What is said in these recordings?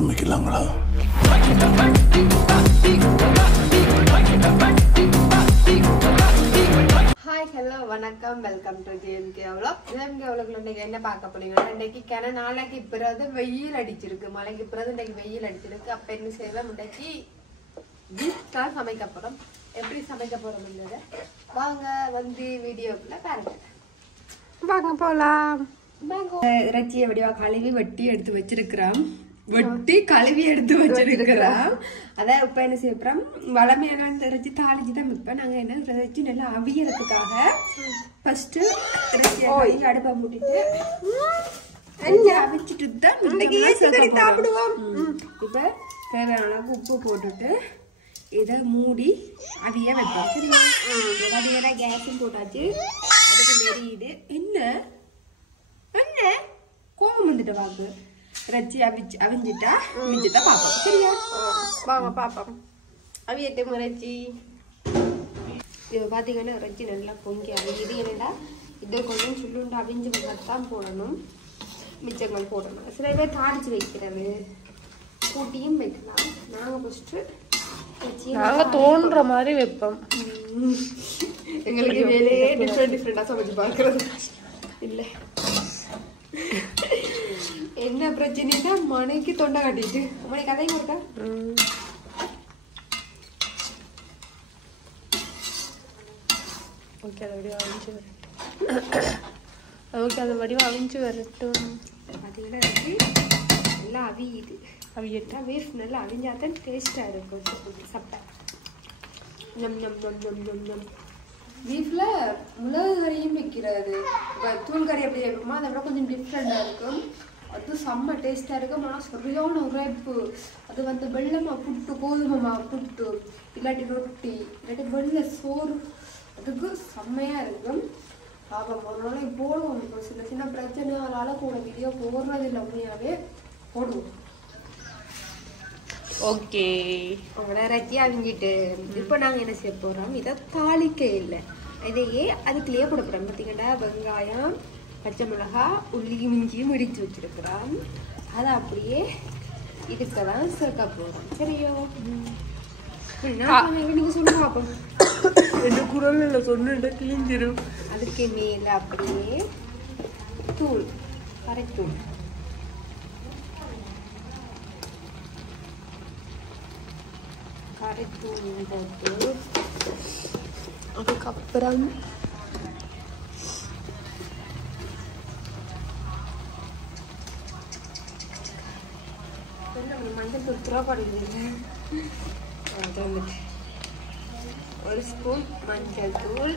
ஆரம்பிக்கலாங்களா? Hi hello வணக்கம் welcome to JMK vlog. JMK விலாக்ல இன்னைக்கு என்ன பார்க்க போறீங்கன்னா, இன்னைக்கு நாளைக்கு பிறகு வெயில் அடிச்சிருக்கு, மழைக்கு பிறகு இன்னைக்கு வெயில் அடிச்சிருக்கு. அப்ப என்ன செய்யலாம், இன்னைக்கு வீட்டா சமைக்க போறோம். எப்படி சமைக்க போறோம்ன்றத வாங்க வந்து வீடியோக்குள்ள பாருங்க. வாங்க போலாம். இறைச்சியை வடிவா கழுவி வெட்டி எடுத்து வச்சிருக்கிறோம். அத இப்ப என்ன செய்யறோம், வளமையான இறைச்சி தாளிச்சு தான் வைப்பேன். நாங்க என்ன இறைச்சி நல்லா அவியறதுக்காக ஃபர்ஸ்ட் இறைச்சி அடுப்பை மூட்டிட்டு அவிச்சிட்டு தான் சாப்பிடுவோம். இப்ப தேவையான அளவுக்கு உப்பு போட்டுட்டு இதை மூடி அவிய வைப்போம். சரியா? அவியெல்லாம் கேஸும் போட்டாச்சு. அதுக்கு நெறியுது. என்ன என்ன கோபம் வந்துட்டு வாக்கு இறைச்சி அவிஞ்சிட்டா மிஞ்சிட்டா பாப்போம். சரியா? வாங்க பாப்போம். அவியட்டு இறைச்சி இது பாத்தீங்கன்னா இறைச்சி நல்லா பொங்கி அவியுது. என்னடா இதை கொஞ்சம் சுள்ளுண்டு அவிஞ்சு தான் போடணும், மிச்சங்கள் போடணும். சில பேர் தாளிச்சு வைக்கிறது, கூட்டியும் வைக்கலாம். நாங்க ஃபர்ஸ்ட் நாங்க தோன்ற மாதிரி வைப்போம். எங்களுக்கு வேலையே டிஃப்ரெண்டா சமைச்சு பார்க்கறது இல்ல. என்ன பிரச்சனைனா மனைக்கு தொண்டை காட்டிட்டு மனை கதை கொடுக்க அது வடிவம் அவிஞ்சு வரட்டும். பார்த்தீங்கன்னா நல்லா அவியுது. அவியட்டா வேஸ்ட் நல்லா அவிஞ்சாதான் டேஸ்டா இருக்கும் சாப்பிட்டா. நம் நம் நம் நம் நம் நம். பீஃப்ல மிளகு கறியும் வைக்கிறது, தூள் கறி எப்படி வைப்போமோ அதை விட கொஞ்சம் டிஃப்ரெண்டா இருக்கும். அது செம்ம டேஸ்டா இருக்கும். ஆனால் சரியான உரைப்பு. அது வந்து வெள்ளமா புட்டு, கோதுமைமா புட்டு, இல்லாட்டி ரொட்டி, இல்லாட்டி வெள்ளை சோறு, அதுக்கு செம்மையா இருக்கும். பாப்போம் ஒரு நாளைக்கு போடுவோம். சின்ன சின்ன பிரச்சனைகளால கூட வீடியோ போடுறது இல்லை, உண்மையாவே போடுவோம். ஓகே, உங்களோட இறக்கி அவிஞ்சிட்டு இப்போ நாங்கள் என்ன செய்ய போகிறோம், இதை தாளிக்க இல்லை, இதையே அதுக்குள்ளேயே போட போகிறோம். பார்த்தீங்கன்னா வெங்காயம், பச்சை மிளகா, உள்ளி, இஞ்சியும் இடித்து வச்சிருக்கிறோம். அதை அப்படியே இதுக்கெல்லாம் சேர்க்க போகிறோம். சரியோ? நீங்கள் சொல்லுங்க பார்ப்போம். என்ன குரல் இல்லை சொன்ன கிழிஞ்சிரும். அதுக்கு மேலே அப்படியே தூள், கரைத்தூள், கரைத்தூள் போட்டு அதுக்கப்புறம் மஞ்சள் தூள் துறப்படுறீங்க. ஒரு ஸ்பூன் மஞ்சள் தூள்,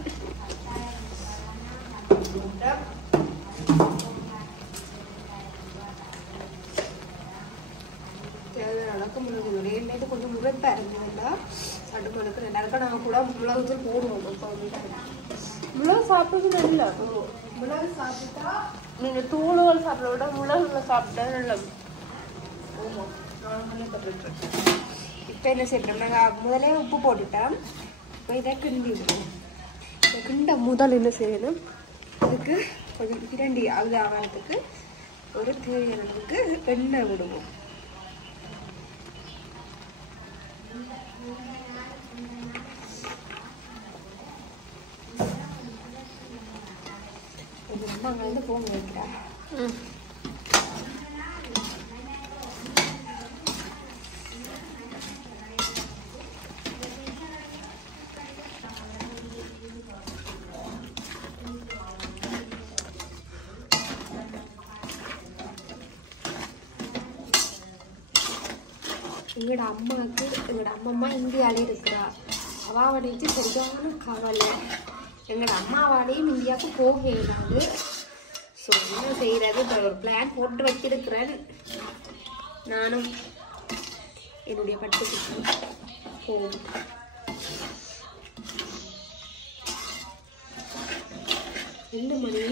தேவையான அளவுக்கு மிளகு தூள். ஏன்ட்டு கொஞ்சம் முறைப்பா இருந்ததுன்னா அடுமலுக்கு நல்லா இருக்கும். நாங்கள் கூட மிளகு தூள் போடுவோம். இப்போ மிளகு சாப்பிட்றது நல்லா. மிளகு சாப்பிட்டா நீங்கள் தூளுகள் சாப்பிட விட மிளகுல சாப்பிட்டா நல்லா. இப்போ என்ன செய்யணும், நாங்கள் முதலே உப்பு போட்டுட்டோம். இப்போ இதை கிண்டி விடுவோம். கிண்ட முதல் என்ன செய்யணும், அதுக்கு கொஞ்சம் கிரண்டி அது ஆகிறதுக்கு ஒரு தேவையான அளவுக்கு எண்ணெய் விடுவோம். அங்கே வந்து போங்க வைக்கிறா. எங்களோட அம்மம்மா இந்தியாவிலே இருக்கிறா. அவாவடைக்கு சரியான கவலை. எங்களோட அம்மாவாடையும் இந்தியாவுக்கு போக இயலாது. ஸோ என்ன செய்கிறது, இப்போ ஒரு பிளான் போட்டு வச்சிருக்கிறேன். நானும் என்னுடைய பட்டுக்கு போவோம். எந்த மணி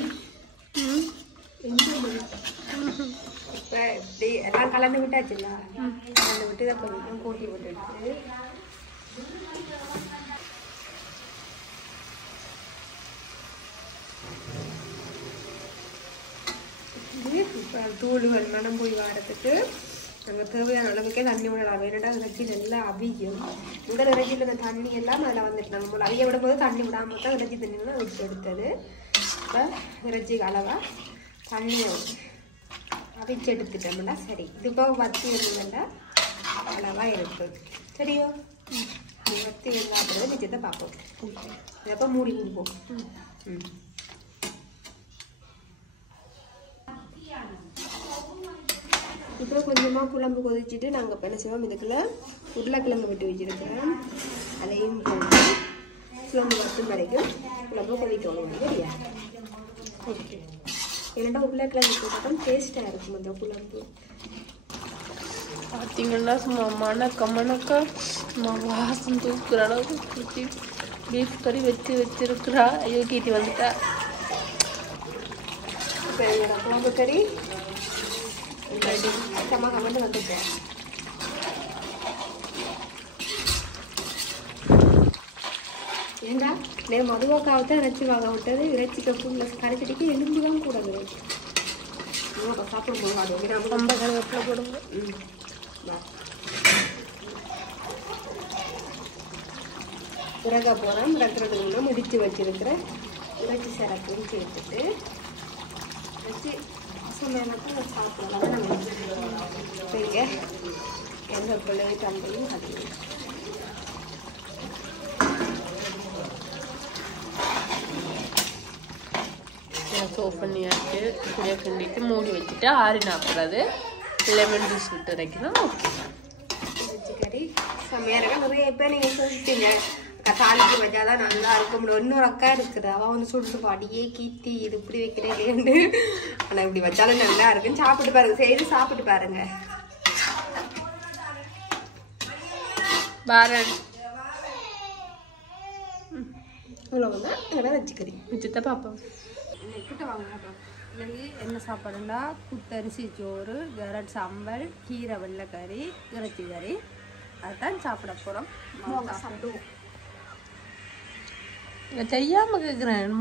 இப்போ இப்படி எல்லாம் கலந்து விட்டாச்சுல்ல, கலந்து விட்டு இதை கொஞ்சம் கூட்டி விட்டுட்டு தூள் மனம் போய் வாரத்துக்கு நம்ம தேவையான அளவுக்கே தண்ணி விடலாம். வேணுட்டா இறைச்சி நல்லா அவியும். இந்த இறைச்சியில் இந்த தண்ணி எல்லாம் அதில் வந்துட்டு நம்ம போல அவிய விடும் போது தண்ணி விடாமல் தான் இறைச்சி தண்ணியெல்லாம் விட்டு எடுத்தது. இப்போ இறைச்சிக்கு அளவாக தண்ணியை அவிச்சு எடுத்துட்டோம்னா சரி. இதுக்காக வத்தி இருந்ததுன்னா அளவாக இருக்குது. சரியோ? வத்தி இருந்தால் நிச்சயத்தை பார்ப்போம். இதப்போ மூடி கொடுப்போம். இப்போ கொஞ்சமாக குழம்பு கொதிச்சுட்டு நாங்கள் இப்போ என்ன செய்வோம், இதுக்குள்ள உருளைக்கிழங்கு வெட்டி வச்சுருக்கிறோம். அதையும் போட்டு குழம்பு வற்றும் வரைக்கும் குழம்பு கொதிக்கணும். சரியா? ஓகே. ஏன்னா உருளைக்கிழங்கு போட்டால் டேஸ்ட்டாக இருக்கும் அந்த குழம்பு. பார்த்தீங்கன்னா சும்மா மணக்க சும்மா வாசம் தூக்குற அளவுக்கு பீஃப் கறி வச்சிருக்கிறா. ஐயோ கீட்டி வந்துட்டா. இப்போ என்னோட குழம்பு கறி கம்மட்டு வந்துட்டேன். ஏண்டா நான் மதுவாக்காவத்தான் இறைச்சி வாங்க விட்டது. இறைச்சிக்கு ஃபுல்ல கரைச்சடிக்கு எலும்பு தான் கூட கிடையாது. சாப்பிடும்போது ரொம்ப கருவேப்பிலை போடுங்க. பிறகா போகிறோம். ரெண்டுறதுக்கு முன்னே முடித்து வச்சிருக்கிற இறைச்சி சரக்கு சேர்த்துட்டு வச்சு சமையலத்தை சாப்பிடலாம். சரிங்க, எந்த பிள்ளையை தந்தையும் அது சோப் பண்ணியாச்சு. இப்படியே கிண்டிட்டு மூடி வச்சுட்டு ஆறினாப்புறது லெமன் ஜூஸ் விட்டு வைக்கணும். ஓகே, இறைச்சி கறி செம்மையாக நிறைய பேர் நீங்கள் சொல்லிட்டீங்க தாளிக்கு வச்சாதான் நல்லா இருக்கும். இன்னொரு அக்கா இருக்குது, அவள் வந்து சொல்லிட்டு பாடியே கீத்தி இது இப்படி வைக்கிறேன்னு. ஆனால் இப்படி வச்சாலும் நல்லா இருக்குன்னு சாப்பிட்டு பாருங்க. சரி, சாப்பிட்டு பாருங்க. பாரன் இவ்வளவுதான் எங்கடா இறைச்சி கறி வச்சுதான் பார்ப்போம். கிட்ட வாங்க. இன்னைக்கு என்ன சாப்பாடுன்னா குத்தரிசி சோறு, கேரட் சாம்பல், கீரை வெள்ளைக்கறி, இறைச்சி கறி. அதுதான் சாப்பிட போகிறோம். சாப்பிடுவோம். தெரியாம கேக்குறேன்.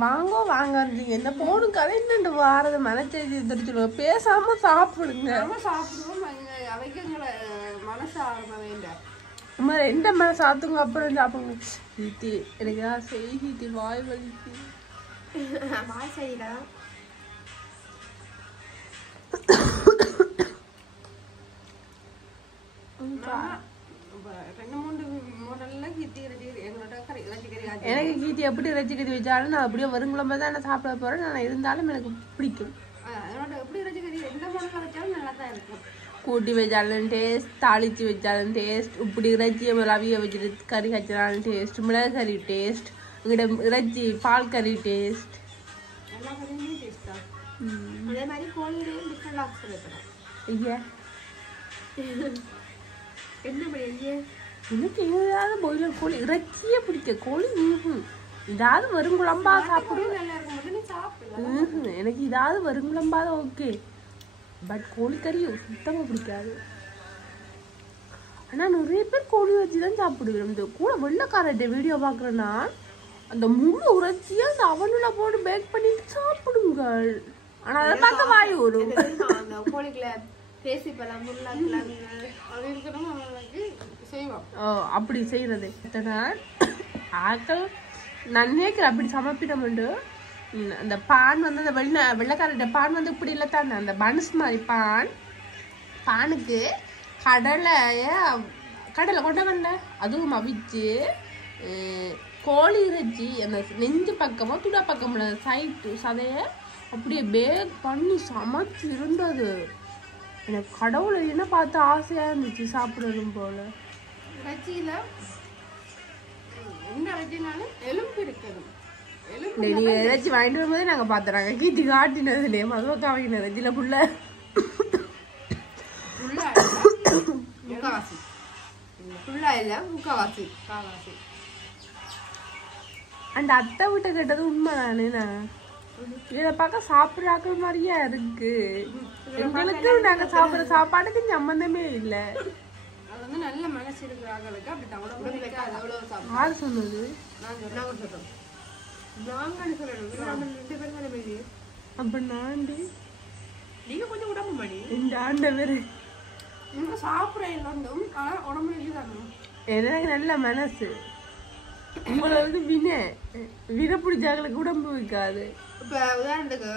வாங்க என்ன போடும் கதை என்னண்டு வாரத மனச்செய்தி தெரிஞ்சுடுவோம். பேசாம சாப்பிடுங்க. சாப்பிடுவோம். அவைக்கு எங்களை மனசு ஆரம்ப வேண்டாம். அம்மா 2 மணி சாத்துங்க, அப்புறம் சாப்பிடுங்க. கீத்தி எனக்கு செய் கீத்தி வாய் வலிக்கு. வாய் செய்யலாம். எனக்கு கீத்தி எப்படி இறைச்சி கறி வச்சாலும் நான் அப்படியே வருங்குழம்பு தான் நான் சாப்பிட போறேன். நான் இருந்தாலும் எனக்கு பிடிக்கும். கூட்டி வச்சாலும் டேஸ்ட், தாளிச்சு வச்சாலும் டேஸ்ட், இப்படி இறைச்சியை ரவியை வச்சுட்டு கறி வச்சாலும் டேஸ்ட், மிளகு கறி டேஸ்ட், இங்கிட்ட இறைச்சி பால் கறி டேஸ்ட். அதே மாதிரி கோழிலையும் டிஃப்ரெண்ட் ஆப்ஷன் வைக்கலாம். ஐயா என்ன பண்ணி எனக்கு ஏதாவது பாய்லர் கோழி இறைச்சியே பிடிக்க. கோழி இதாவது வருங்குழம்பா சாப்பிடுவேன். எனக்கு இதாவது வருங்குழம்பா தான் ஓகே. பட் கோழிக்கறி சுத்தமாக பிடிக்காது. ஆனால் நிறைய பேர் கோழி வச்சு தான் சாப்பிடுவேன். இந்த கூட வெள்ளைக்காரட்ட வீடியோ பார்க்குறேன்னா அந்த முழு இறைச்சியை அந்த அவனில் போட்டு பேக் பண்ணிட்டு சாப்பிடுங்க. ஆனால் அதை பார்க்க வாய் வரும். கோழிக்குள்ள பேசிப்பலாம் செய்வோம். அப்படி செய்யறது ஆக்கள் நான் நினைக்கிறேன் அப்படி சமைப்பிடமுண்டு. அந்த பான் வந்து அந்த வெள்ளைக்காரட்ட பான் வந்து இப்படி இல்லை தானே, அந்த பன்ஸ் மாதிரி பானுக்கு கடலை கொண்டவன்ல அதுவும் அவிச்சு கோழி இறைச்சி அந்த நெஞ்சு பக்கமோ துடா பக்கமோ சைட்டு சதைய அப்படியே பேக் பண்ணி சமைச்சு இருந்தது. எனக்கு கடவுளை என்ன பார்த்து ஆசையா இருந்துச்சு சாப்பிடணும் போல. இறைச்சியில என்ன இறைச்சினாலும் எலும்பு இருக்குது. நீங்க இறைச்சி வாங்கிட்டு வரும்போதே நாங்க பாத்துறாங்க கீட்டி காட்டினது இல்லையா மதுவக்கா வாங்கின இறைச்சியில புள்ள அந்த அத்தை விட்ட கேட்டது உண்மைதானே. இதை பார்க்க சாப்பிட்றாக்கள் மாதிரியா இருக்கு. எங்களுக்கு நாங்க சாப்பிட்ற சாப்பாடுக்கு சம்பந்தமே இல்லை. நல்ல மனசு இருக்கிறாங்களுக்கு யாரு சொன்னது? அப்ப நாண்டி நீங்க கொஞ்சம் உடம்பு மணி இந்த ஆண்டவர் சாப்பிட்றோம் ஆனால் உடம்புல தானே எனக்கு நல்ல மனசு. உங்களுக்கு விர பிடிச்சாங்களுக்கு உடம்பு வைக்காது. இப்போ உதாரணத்துக்கு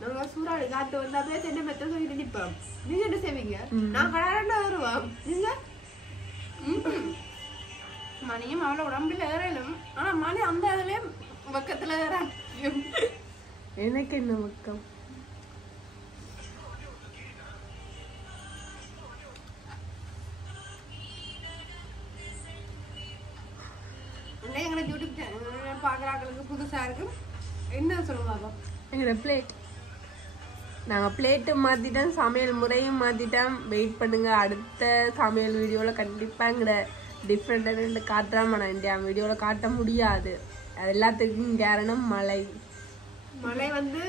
நாங்கள் சூறாவளி காற்று வந்தாப்பே தென்னை மெத்த சொல்லிட்டு நிற்போம். நீங்க என்ன செய்வீங்க? நான் கடாண்டா வருவோம். நீங்க மணியும் அவ்வளோ உடம்புல ஏறலும். ஆனால் மணி அந்த இதுலேயே பக்கத்தில் ஏற. எனக்கு என்ன பக்கம்? எங்களை யூடியூப் சேனல் பார்க்குறாங்களுக்கு புதுசாக இருக்கும். என்ன சொல்லுவாங்க? எங்களோட பிளேட் நாங்கள் பிளேட்டு மாற்றிட்டோம், சமையல் முறையும் மாற்றிட்டோம். வெயிட் பண்ணுங்க, அடுத்த சமையல் வீடியோவில் கண்டிப்பாக எங்களோட டிஃப்ரெண்ட்டாக காட்டுறாம நான் இந்தியா வீடியோவில் காட்ட முடியாது. அது எல்லாத்துக்கும் காரணம் மழை. மழை வந்து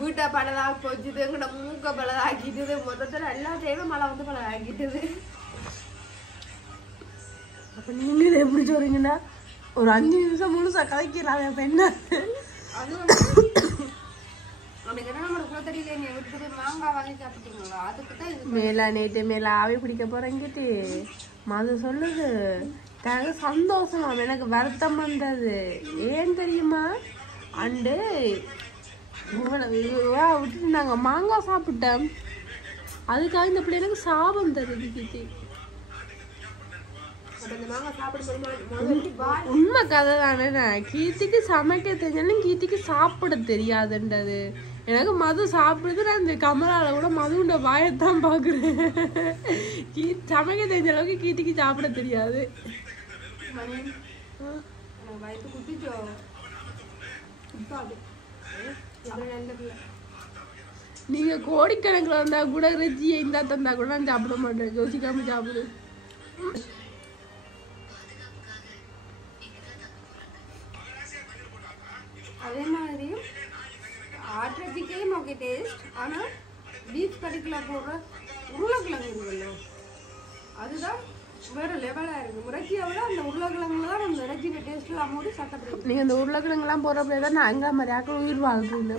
வீட்டை பழதாக போச்சுது, எங்களோட மூக்கை பழதாக்கிட்டுது, மொத்தத்தில் எல்லாத்தையும் மழை வந்து பழதாக்கிட்டுது. அப்போ நீங்கள் எப்படி சொல்றீங்கன்னா ஒரு 5 நிமிஷம் முழுசா கலைக்கிறாங்க. அப்போ என்ன அது மேலா நேற்று மேல ஆவி பிடிக்க போறேங்கிட்டு மது சொல்லுது. சந்தோஷமா எனக்கு வருத்தம் வந்தது. ஏன் தெரியுமா? அண்டு விட்டுட்டு நாங்க மாங்காய் சாப்பிட்டோம். அதுக்காக இந்த பிள்ளைங்களுக்கு சாபம் தருது கீர்த்தி. உண்மை கதை தானே. கீர்த்திக்கு சமைக்க தெரிஞ்சாலும் கீர்த்திக்கு சாப்பிட தெரியாதுன்றது. எனக்கு மது சாப்பிடுறது நான் இந்த கமலால கூட மதுண்ட வாயத்தான் பாக்குறேன். சமைக்க தெரிஞ்ச அளவுக்கு கீர்த்திக்கு சாப்பிட தெரியாது. நீங்க கோடிக்கணக்கில் வந்தா கூட ரிஜியை இந்தா தந்தா கூட நான் சாப்பிட மாட்டேன். யோசிக்காம சாப்பிடு. அதே மாதிரி ஆட்ரஜிக்கையும் ஓகே டேஸ்ட். ஆனால் பீஃப் கறிக்குள்ள போடுற உருளைக்கிழங்கு இருக்குல்ல, அதுதான் வேற லெவலாக இருக்குது. இறைச்சியை விட அந்த உருளைக்கிழங்குல தான் அந்த இறைச்சிக்கு டேஸ்ட்லாம் போது சட்டப்படும். நீங்கள் அந்த உருளைக்கிழங்குலாம் போடுறப்ப தான் நான் எங்கே மாதிரி ஆக்கள் உயிர் வாழ்றீங்க.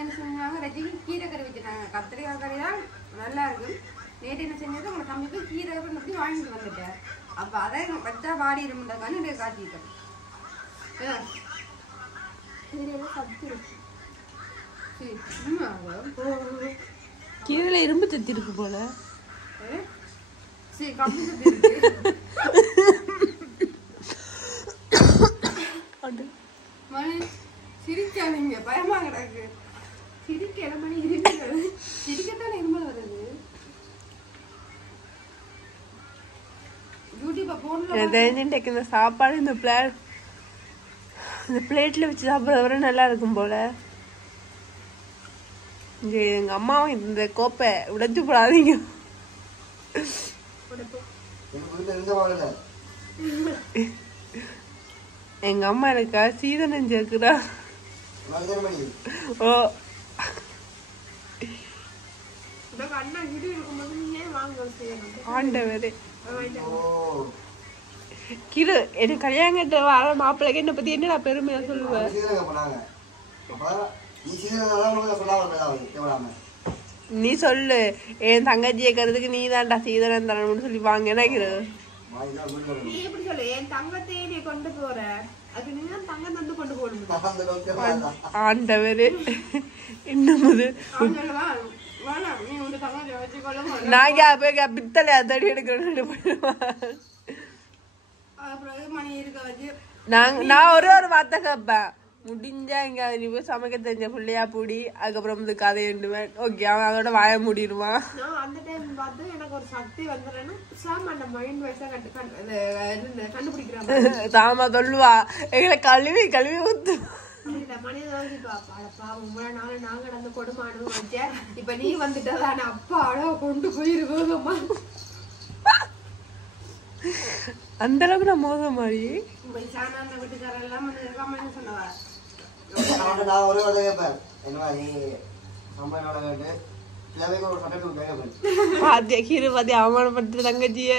என்ன செஞ்சாங்க? இறைச்சிக்கு கீரை கறி வச்சுட்டாங்க. கத்திரிக்காய் கறி தான் நல்லா இருக்கும். நேற்று என்ன செஞ்சது, உங்கள் தம்பிக்கு கீரை அப்படி வாங்கிட்டு வந்துட்டேன். அப்போ அதை வச்சா வாடி இருமுண்டாக்கான்னு காய்ச்சிட்டேன். கீரையில இரும்பு சத்து இருக்கு போல. சிரிக்காதீங்க, பயமா கிடக்கு. சிரிக்க மணி இருக்கிறது, சிரிக்கத்தானே இருமல் வருது. இந்த சாப்பாடு இந்த பிளேட்ல வச்சு சாப்பிட்றத விட நல்லா இருக்கும் போல. எங்க அம்மாவும் இந்த கோப்பை உடைச்சு போடாதீங்க. எங்க அம்மா எனக்கா சீதனம் சேர்க்குறா. ஓ ஆண்டவரே. கிரு எனக்கு கல்யாணம் வர மாப்பிள்ளைக்கு என்ன பத்தி என்ன பெருமையா சொல்லுவேன். நீ சொல்லு, என் தங்கச்சி கேட்கறதுக்கு நீ தான்டா சீதனம் தரணும்னு சொல்லி வாங்க. என்ன நீ எப்படி சொல்லு, என் தங்கத்தையே நீ கொண்டு போற, அது நீ தான் தங்கம் தந்து கொண்டு போகணும். ஆண்டவரே என்னது நான் போய் பித்தளை தடி எடுக்கிறேன். நான் ஒரு வார்த்தை கேட்பேன், முடிஞ்சா இங்க நீ போய் சமைக்க தெரிஞ்ச பிள்ளையா பூடி, அதுக்கப்புறம் வந்து கதை எழுதுவேன். ஓகே, அவன் அதோட வாய மூடிடுவான். அந்த டைம் பார்த்து எனக்கு ஒரு சக்தி வந்துடுறேன்னா கண்டுபிடிக்கிறாங்க. தாமா சொல்லுவா, எங்களை கழுவி கழுவி ஊத்து. இப்ப நீ வந்துட்டதான அப்பா கொண்டு போயிருக்கோங்கம்மா. அந்த அளவுக்கு நான் மோசம் மாதிரி வீட்டுக்காரர் எல்லாம் சொன்னவா அவமானப்படுத்த தங்கச்சிய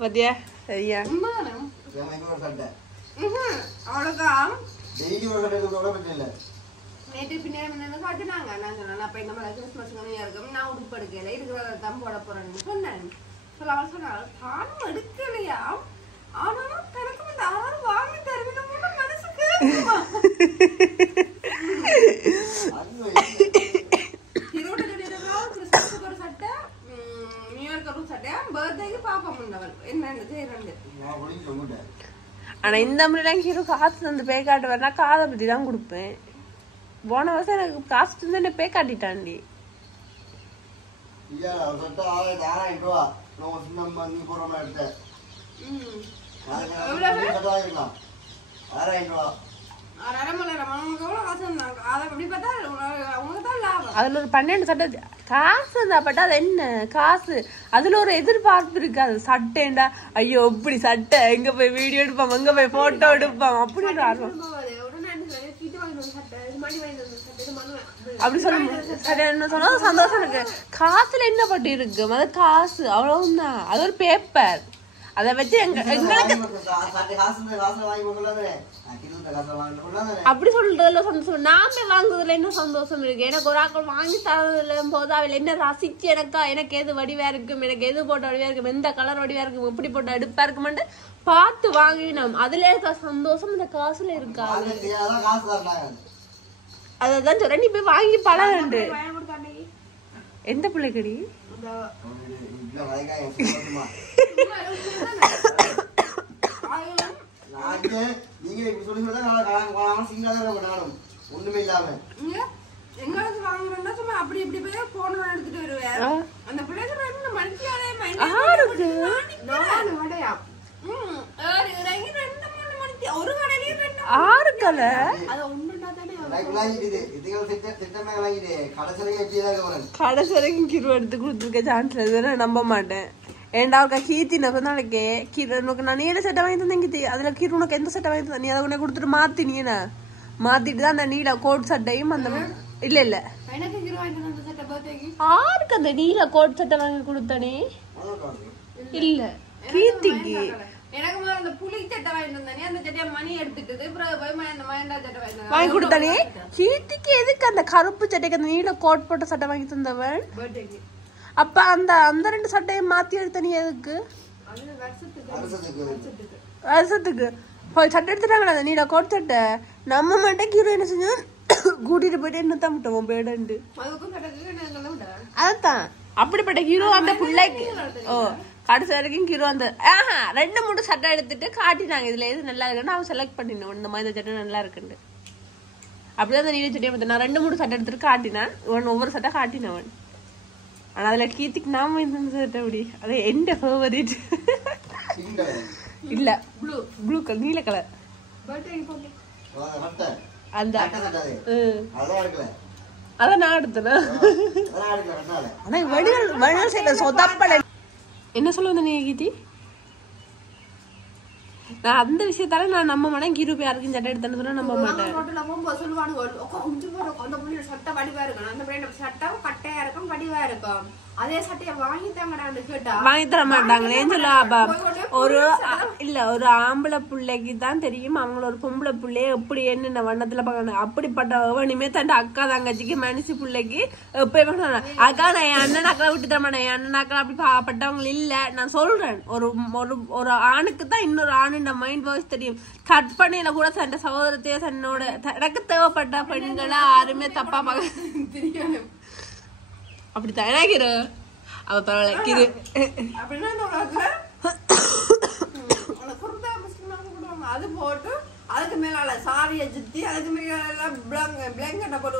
பாத்தியா? சரியா நேற்று பின்னாடி காட்டுனாங்க. நான் சொன்னேன் அப்ப இந்த மாதிரி கிறிஸ்மஸ் இருக்கும், நான் உடுப்பு எடுக்கல, இருக்கிறத தான் போட போறேன்னு சொன்னேன். சொல்ல அவள் சொன்னாள் தானும் எடுக்கலையா, ஆனாலும் எனக்கு வந்து ஆறு வாங்கி தருவின மனசுக்கு கிறிஸ்மஸுக்கு ஒரு சட்டை, நியூஇயர்க்கு ஒரு சட்டை, பர்த்டேக்கு பாப்பா முன்னவள் என்னன்னு செய்யறது. ஆனா இந்த முறையெல்லாம் ஹீரோ காசு தந்து பே காட்டு வரனா காதை பத்தி தான் கொடுப்பேன். போன வருஷம் எனக்கு காசு தந்து என்ன பே காட்டிட்டாண்டி. அதுல ஒரு 12 சட்டை காசு தான். பட் அது என்ன காசு, அதுல ஒரு எதிர்பார்ப்பு இருக்காது. சட்டைண்டா ஐயோ இப்படி சட்டை எங்க போய் வீடியோ எடுப்பான், எங்க போய் போட்டோ எடுப்பான் அப்படி ஒரு ஆர்வம். அப்படி சொல்ல சொன்னா சந்தோஷம் இருக்கு. காசுல என்ன பட்டு இருக்கு, அது காசு அவ்வளவுதான். அது ஒரு பேப்பர், அதை வச்சு எங்களுக்கு அப்படி சொல்றதுல சந்தோஷம். நாமே வாங்குறதுல என்ன சந்தோஷம் இருக்கு. எனக்கு ஒரு ஆக்கள் வாங்கி தரதுல போது அவள் என்ன ரசிச்சு எனக்கு எது வடிவா இருக்கும், எனக்கு எது போட்ட வடிவா இருக்கும், எந்த கலர் வடிவா இருக்கும், எப்படி போட்ட எடுப்பா இருக்குமெண்டு பார்த்து வாங்கினோம். அதுல இருக்க சந்தோஷம் இந்த காசுல இருக்காது. அதான் சொல்றேன், நீ போய் வாங்கி பழகண்டு. எந்த பிள்ளைக்கடி ஒண்ணுமே இல்லாம எங்களுக்கு வாங்குறோம்னா சும்மா அப்படி இப்படி போய் போன் எடுத்துட்டு வருவேன். அந்த பிள்ளைங்க 2 மணிக்கு ஒரு கடையிலயும் 6 கலை கடைசிவரைக்கும் கிரு எடுத்து கொடுத்துருக்க சான்ஸ் நம்ப மாட்டேன். ஏண்டா அவளுக்கு கீர்த்தி நாளைக்கு உனக்கு நான் நீல சட்டை வாங்கி தந்தேன் கீர்த்தி, அதுல கீர் உனக்கு எந்த சட்டை வாங்கி தந்த நீ அதை உடனே கொடுத்துட்டு மாத்தினீனா, மாத்திட்டு தான் அந்த நீல கோட் சட்டையும் அந்த இல்ல இல்ல 6க்கு அந்த நீல கோட் சட்டை வாங்கி கொடுத்தனே இல்ல கீர்த்திக்கு. எனக்கு அந்த புளி சட்டை வாங்கி தந்தானே, அந்த சட்டையை மணி எடுத்துட்டு வாங்கி கொடுத்தானே. கீர்த்திக்கு எதுக்கு அந்த கருப்பு சட்டைக்கு அந்த நீல கோட் போட்ட சட்டை வாங்கி தந்தவன்? அப்ப அந்த அந்த 2 சட்டையை மாத்தி எடுத்த நீ எதுக்கு? வருஷத்துக்கு போய் சட்டை எடுத்துட்டாங்களா அந்த நீல கோட் சட்டை. நம்ம மட்டும் ஹீரோ என்ன செஞ்சோம், கூட்டிட்டு போயிட்டு என்ன தம்பிட்டோம் பேடண்டு. அதான் அப்படிப்பட்ட ஹீரோ அந்த பிள்ளைக்கு. ஓ கடைசி வரைக்கும் ஹீரோ அந்த 2-3 சட்டை எடுத்துட்டு காட்டினாங்க, இதுல எது நல்லா இருக்குன்னு அவன் செலக்ட் பண்ணினோம். இந்த மாதிரி இந்த சட்டை நல்லா இருக்குன்னு அப்படிதான் அந்த நீல சட்டையை பார்த்து நான் 2-3 சட்டை எடுத்துட்டு காட்டினான். இவன் ஒவ்வொரு சட்டை காட்டினவன். ஆனா அதுல கீர்த்திக்கு நாம இந்த சட்டை அப்படி அது எந்த ஃபேவரட் இல்ல ப்ளூ கலர் நீல கலர் அந்த அதான் நான் எடுத்தேன். ஆனா வடிவல் சட்டை சொதப்பல. என்ன சொல்ல வந்த நீ கீர்த்தி? நான் அந்த விஷயத்தால நான் நம்ப மாட்டேன். கிருப்பி யாருக்கும் சட்டை எடுத்தேன்னு சொன்னா நம்ப மாட்டேன். சட்டை வடிவா இருக்கும், அந்த சட்டை கட்டையா இருக்கும் வடிவா இருக்கும். அதே சட்டையை வாங்கி தர மாட்டாங்களேன்னு சொல்ல. ஒரு இல்ல ஒரு ஆம்பளை பிள்ளைக்கு தான் தெரியும் அவங்கள ஒரு பொம்பளை பிள்ளைய எப்படி என்னென்ன வண்ணத்துல பாக்கணும். அப்படிப்பட்ட இவனுமே தன் அக்கா தங்கச்சிக்கு மனுஷி பிள்ளைக்கு எப்ப அக்கா நான் என் அண்ணன் அக்கா விட்டு தர மாட்டேன். என் அண்ணன் அக்கா அப்படி பட்டவங்க இல்ல. நான் சொல்றேன் ஒரு ஒரு ஆணுக்கு தான் இன்னொரு ஆணுன்ற மைண்ட் வாய்ஸ் தெரியும். கற்பனையில கூட சண்டை சகோதரத்தையோ தன்னோட எனக்கு தேவைப்பட்ட பெண்களை யாருமே தப்பா பார்க்க தெரியும். அப்படித்தான் எனக்கு அவ பரவாயில்ல கிரு அது போட்டு அதுக்கு மேல சாரியை சுத்தி அதுக்கு மேல பிளாங்கெட்டை போட்டு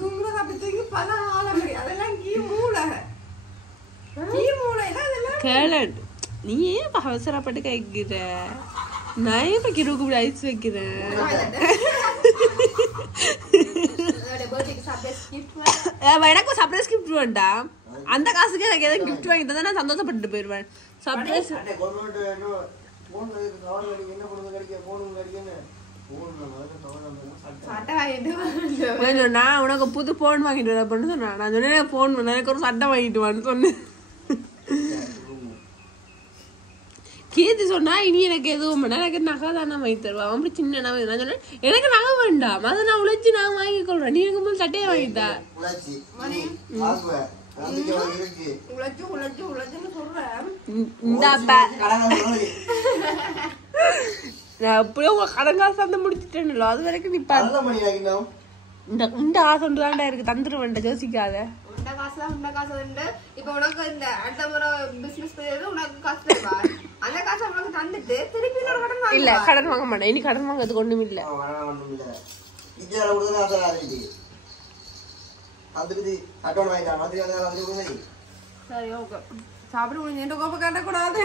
தூங்குறது அப்படி தூங்கி அதெல்லாம் கேளன். நீ ஏன் அவசரப்பட்டு கேட்கிற? நான் ஏன் கிருவுக்கு இப்படி ஐஸ் வைக்கிறேன்? எனக்கு சர்ப்ரைஸ் கிஃப்ட் வேண்டாம். அந்த காசுக்கு எனக்கு எதாவது கிஃப்ட் வாங்கி தந்தா நான் சந்தோஷப்பட்டு போயிருவேன். சர்ப்ரைஸ் நான் உனக்கு புது போன் வாங்கிட்டு வர அப்படின்னு சொன்னேன். நான் சொன்னேன் போன் எனக்கு ஒரு சட்டை வாங்கிட்டு வான்னு சொன்னேன். கீர்த்தி சொன்னா இனி எனக்கு எதுவும் வேண்டாம், எனக்கு நகை தானே வாங்கி தருவான். அப்படி சின்ன நகை நான் சொன்னேன் எனக்கு நகை வேண்டாம், அதை நான் உழைச்சி நான் வாங்கி கொள்றேன், நீ எனக்கு போது சட்டையை வாங்கித்தா. நான் அப்படியே உங்க கடன் காசு அந்த முடிச்சுட்டேன்ல, அது வரைக்கும் நீ இந்த ஆசை ஒன்று தாண்டா இருக்கு, தந்துருவேன்டா யோசிக்காத. உண்ட காசு உண்டு. இப்ப உனக்கு இந்த அடுத்த முறை பிசினஸ் உனக்கு காசு தருவா, அந்த காசை உனக்கு தந்துட்டு திருப்பி இல்ல கடன் வாங்க மாட்டேன், இனி கடன் வாங்கிறதுக்கு ஒண்ணும் இல்ல. சரி ஓகே சாப்பிட முடிஞ்சு கோப்பை காட்டக்கூடாது,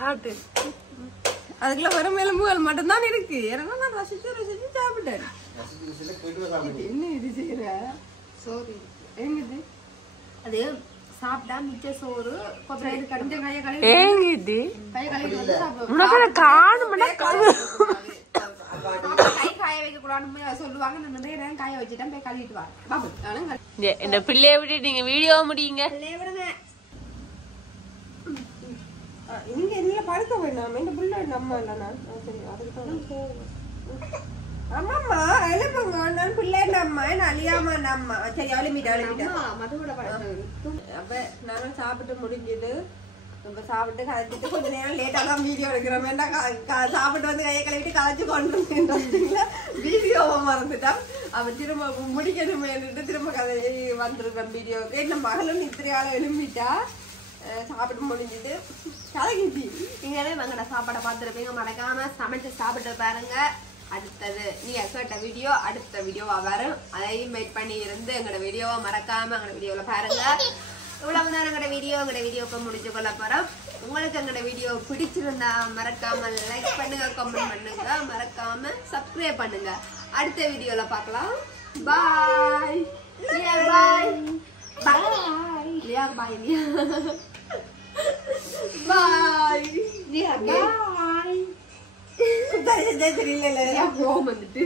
காட்டு. அதுக்குள்ள வரும் எலும்புகள் மட்டும்தான் இருக்கு, எனக்கு நான் ரசிச்சு ரசிச்சு சாப்பிட்டேன். என்ன இது செய்யற சோறு எங்குது அது சாப்பிட்டா மிச்ச சோறு கொஞ்சம் கடிஞ்ச கையை கழுவி கை காய வைக்க கூடாதுன்னு சொல்லுவாங்க. நான் நிறைய நேரம் காய வச்சுட்டேன், போய் கழுவிட்டு வரேன். இந்த பிள்ளைய விட்டு நீங்க வீடியோ முடியுங்க, விடுங்க. நீங்க இதுல படுக்க வேண்டாம், இந்த புள்ள நம்ம இல்ல நான் சரி அதுக்கு ஆமாம்மா எழுப்புங்க, நான் பிள்ளை நம்ம அழியாம நம்ம சரி அழுமிட்டா அப்ப நானும் சாப்பிட்டு முடிஞ்சது. நம்ம சாப்பிட்டு கலைச்சிட்டு கொஞ்ச நேரம் லேட்டா தான் வீடியோ எடுக்கிறோம், சாப்பிட்டு வந்து கையை கழுவிட்டு கலைச்சு கொண்டு வீடியோவை மறந்துட்டோம். அவன் திரும்ப முடிக்கணுமேன்ட்டு திரும்ப கதை வந்துருக்கேன் வீடியோவுக்கு. இந்த மகளும் இத்திரையால எழும்பிட்டா சாப்பிட்டு முடிஞ்சுட்டு கலகிச்சு. நீங்களே வாங்கடா சாப்பாடை பார்த்துருப்பீங்க, மறக்காம சமைச்சு சாப்பிட்டு பாருங்க. அடுத்தது நீங்க கேட்ட வீடியோ அடுத்த வீடியோவா வரும், அதையும் வெயிட் பண்ணி இருந்து எங்களோட வீடியோவை மறக்காம எங்களோட வீடியோல பாருங்க. இவ்வளவுதான் எங்களோட வீடியோக்கு முடிச்சு கொள்ள போறோம். உங்களுக்கு எங்களோட வீடியோ பிடிச்சிருந்தா மறக்காம லைக் பண்ணுங்க, கமெண்ட் பண்ணுங்க, மறக்காம சப்ஸ்கிரைப் பண்ணுங்க. அடுத்த வீடியோல பார்க்கலாம். பாய் பாய் பாய் பாய் தெரியல போம் வந்துட்டு